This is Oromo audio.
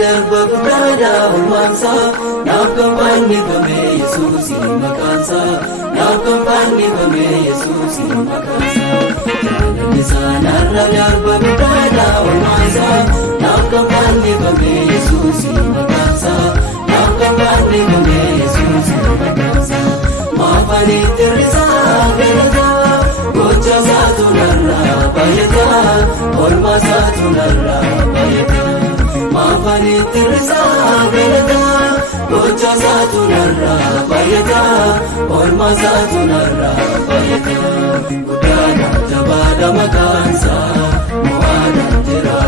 darba guddaadha ulmaansa naaf kan fannifame Yesuusi maqaansa naaf kan fannifame Yesuusi maqaansa jaalalli isaa narra darba guddaadha ulmaansa naaf kan fannifame Yesuusi maqaansa naaf kan fannifame Yesuusi maqaansa maafanitti risaa galata gocha isaatu narraa baay'ata oolmaa isaatu narraa baay'ata maafanitti risaa galata gocha isaatu narraa baay'ata oolmaa isaatu narraa baay'ata guddaadha jabaadha maqaansa mo'aadha jira